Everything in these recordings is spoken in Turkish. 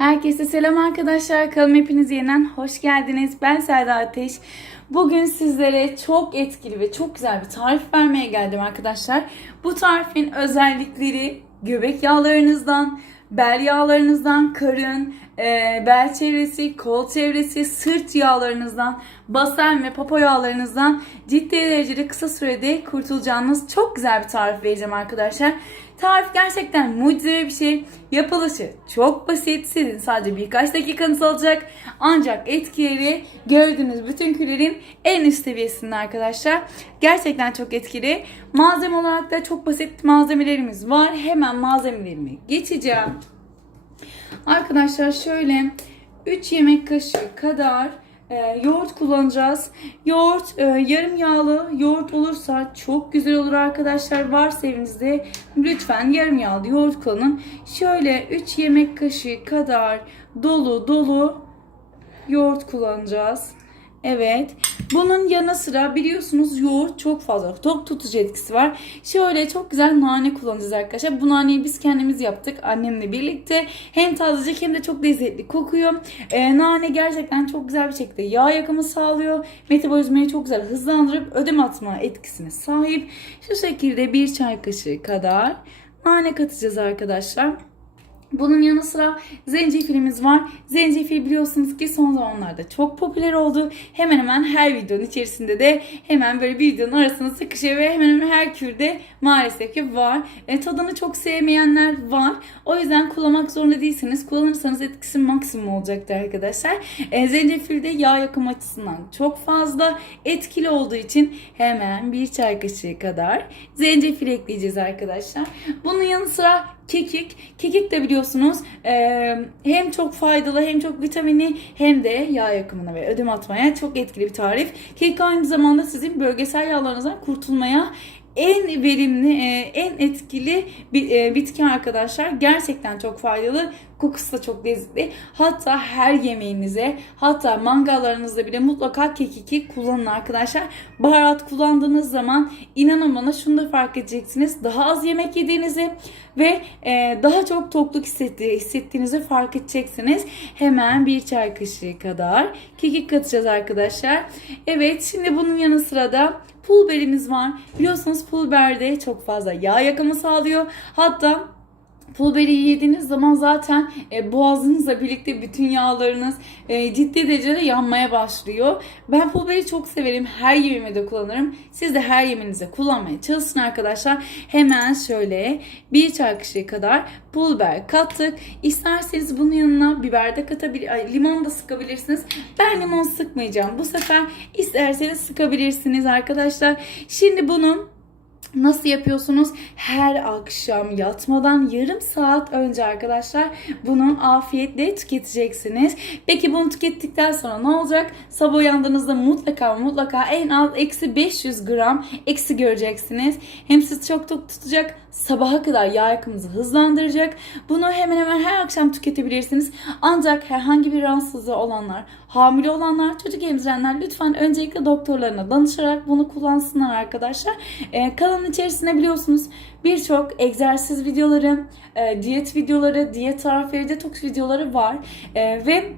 Herkese selam arkadaşlar. Kanalıma hepiniz yeniden hoş geldiniz. Ben Selda Ateş. Bugün sizlere çok etkili ve çok güzel bir tarif vermeye geldim arkadaşlar. Bu tarifin özellikleri göbek yağlarınızdan, bel yağlarınızdan, karın, e, bel çevresi, kol çevresi, sırt yağlarınızdan, basen ve popo yağlarınızdan ciddi derecede kısa sürede kurtulacağınız çok güzel bir tarif vereceğim arkadaşlar. Tarif gerçekten mucizevi bir şey. Yapılışı çok basit. Sizin sadece birkaç dakikanız alacak. Ancak etkileri gördüğünüz bütün küllerin en üst seviyesinde arkadaşlar. Gerçekten çok etkili. Malzeme olarak da çok basit malzemelerimiz var. Hemen malzemelerimi geçeceğim. Arkadaşlar şöyle 3 yemek kaşığı kadar e, yoğurt kullanacağız. Yoğurt e, yarım yağlı yoğurt olursa çok güzel olur arkadaşlar. Varsa evinizde lütfen yarım yağlı yoğurt kullanın. Şöyle 3 yemek kaşığı kadar dolu dolu yoğurt kullanacağız. Evet. Bunun yanı sıra biliyorsunuz yoğurt çok fazla tok tutucu etkisi var. Şöyle çok güzel nane kullanacağız arkadaşlar. Bu naneyi biz kendimiz yaptık annemle birlikte. Hem tazecik hem de çok lezzetli kokuyor. Ee, nane gerçekten çok güzel bir şekilde yağ yakımı sağlıyor. Metabolizmayı çok güzel hızlandırıp ödem atma etkisine sahip. Şu şekilde bir çay kaşığı kadar nane katacağız arkadaşlar. Bunun yanı sıra zencefilimiz var. Zencefil biliyorsunuz ki son zamanlarda çok popüler oldu. Hemen hemen her videonun içerisinde de hemen böyle videonun arasına sıkışıyor ve hemen hemen her kürde maalesef ki var. E, tadını çok sevmeyenler var. O yüzden kullanmak zorunda değilsiniz. Kullanırsanız etkisi maksimum olacaktır arkadaşlar. E, zencefil de yağ yakım açısından çok fazla etkili olduğu için hemen bir çay kaşığı kadar zencefil ekleyeceğiz arkadaşlar. Bunun yanı sıra kekik. Kekik de biliyorsunuz e, hem çok faydalı hem çok vitamini hem de yağ yakımına ve ödem atmaya çok etkili bir tarif. Kekik aynı zamanda sizin bölgesel yağlarınızdan kurtulmaya en verimli, e, en etkili e, bitki arkadaşlar. Gerçekten çok faydalı. Kokusu da çok lezzetli. Hatta her yemeğinize, hatta mangallarınızda bile mutlaka kekiki kullanın arkadaşlar. Baharat kullandığınız zaman inanın bana şunu da fark edeceksiniz. Daha az yemek yediğinizi ve e, daha çok tokluk hissetti, hissettiğinizi fark edeceksiniz. Hemen bir çay kaşığı kadar kekik katacağız arkadaşlar. Evet şimdi bunun yanı sıra da pul var. Biliyorsunuz pul de çok fazla yağ yakımı sağlıyor. Hatta Pul biberi yediğiniz zaman zaten e, boğazınızla birlikte bütün yağlarınız e, ciddi derecede yanmaya başlıyor. Ben pul biberi çok severim. Her yemeğime de kullanırım. Siz de her yemeğinize kullanmaya çalışın arkadaşlar. Hemen şöyle bir çay kaşığı kadar pul biber kattık. İsterseniz bunun yanına biber de katabilir, limon da sıkabilirsiniz. Ben limon sıkmayacağım. Bu sefer isterseniz sıkabilirsiniz arkadaşlar. Şimdi bunun Nasıl yapıyorsunuz? Her akşam yatmadan yarım saat önce arkadaşlar bunu afiyetle tüketeceksiniz. Peki bunu tükettikten sonra ne olacak? Sabah uyandığınızda mutlaka mutlaka en az eksi 500 gram eksi göreceksiniz. Hem sizi çok tok tutacak sabaha kadar yağ yakımınızı hızlandıracak. Bunu hemen hemen her akşam tüketebilirsiniz. Ancak herhangi bir rahatsızlığı olanlar, hamile olanlar, çocuk emzirenler lütfen öncelikle doktorlarına danışarak bunu kullansınlar arkadaşlar. Ee, kanalın içerisinde biliyorsunuz birçok egzersiz videoları, e, diyet videoları, diyet tarifleri, detoks videoları var. E, ve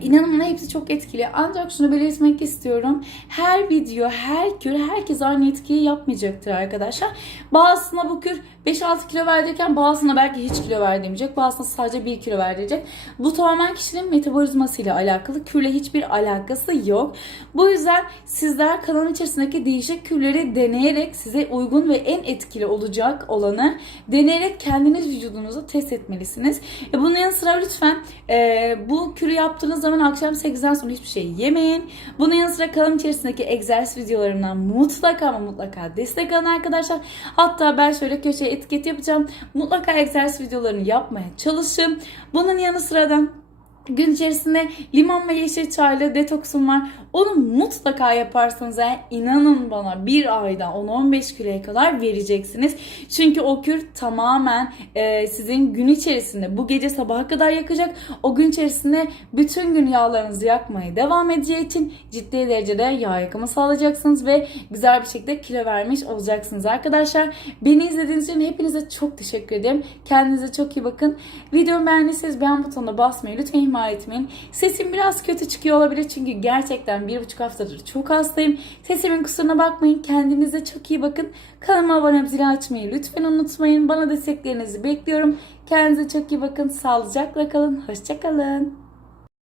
İnanın bana hepsi çok etkili. Ancak şunu belirtmek istiyorum. Her video, her kür herkes aynı etkiyi yapmayacaktır arkadaşlar. Bazısına bu kür 5-6 kilo verecekken bazısına belki hiç kilo vermeyecek. Bazısına sadece 1 kilo verecek. Bu tamamen kişinin metabolizmasıyla alakalı. Kürle hiçbir alakası yok. Bu yüzden sizler kanalın içerisindeki değişik kürleri deneyerek size uygun ve en etkili olacak olanı deneyerek kendiniz vücudunuzu test etmelisiniz. E bunun yanı sıra lütfen e, bu kürü yaptığınız zaman akşam 8'den sonra hiçbir şey yemeyin. Bunun yanı sıra kanalın içerisindeki egzersiz videolarımdan mutlaka ama mutlaka destek alın arkadaşlar. Hatta ben şöyle köşeye etiket yapacağım. Mutlaka egzersiz videolarını yapmaya çalışın. Bunun yanı sıra da Gün içerisinde limon ve yeşil çaylı detoksum var. Onu mutlaka yaparsanız eğer inanın bana bir ayda 10-15 kiloya kadar vereceksiniz. Çünkü o kür tamamen e, sizin gün içerisinde bu gece sabaha kadar yakacak. O gün içerisinde bütün gün yağlarınızı yakmaya devam edeceği için ciddi derecede yağ yakımı sağlayacaksınız ve güzel bir şekilde kilo vermiş olacaksınız arkadaşlar. Beni izlediğiniz için hepinize çok teşekkür ederim. Kendinize çok iyi bakın. Videomu beğendiyseniz beğen butonuna basmayı lütfen ihmal etmeyin. Sesim biraz kötü çıkıyor olabilir çünkü gerçekten bir buçuk haftadır çok hastayım. Sesimin kusuruna bakmayın. Kendinize çok iyi bakın. Kanalıma abone olup açmayı lütfen unutmayın. Bana desteklerinizi bekliyorum. Kendinize çok iyi bakın. Sağlıcakla kalın. Hoşçakalın.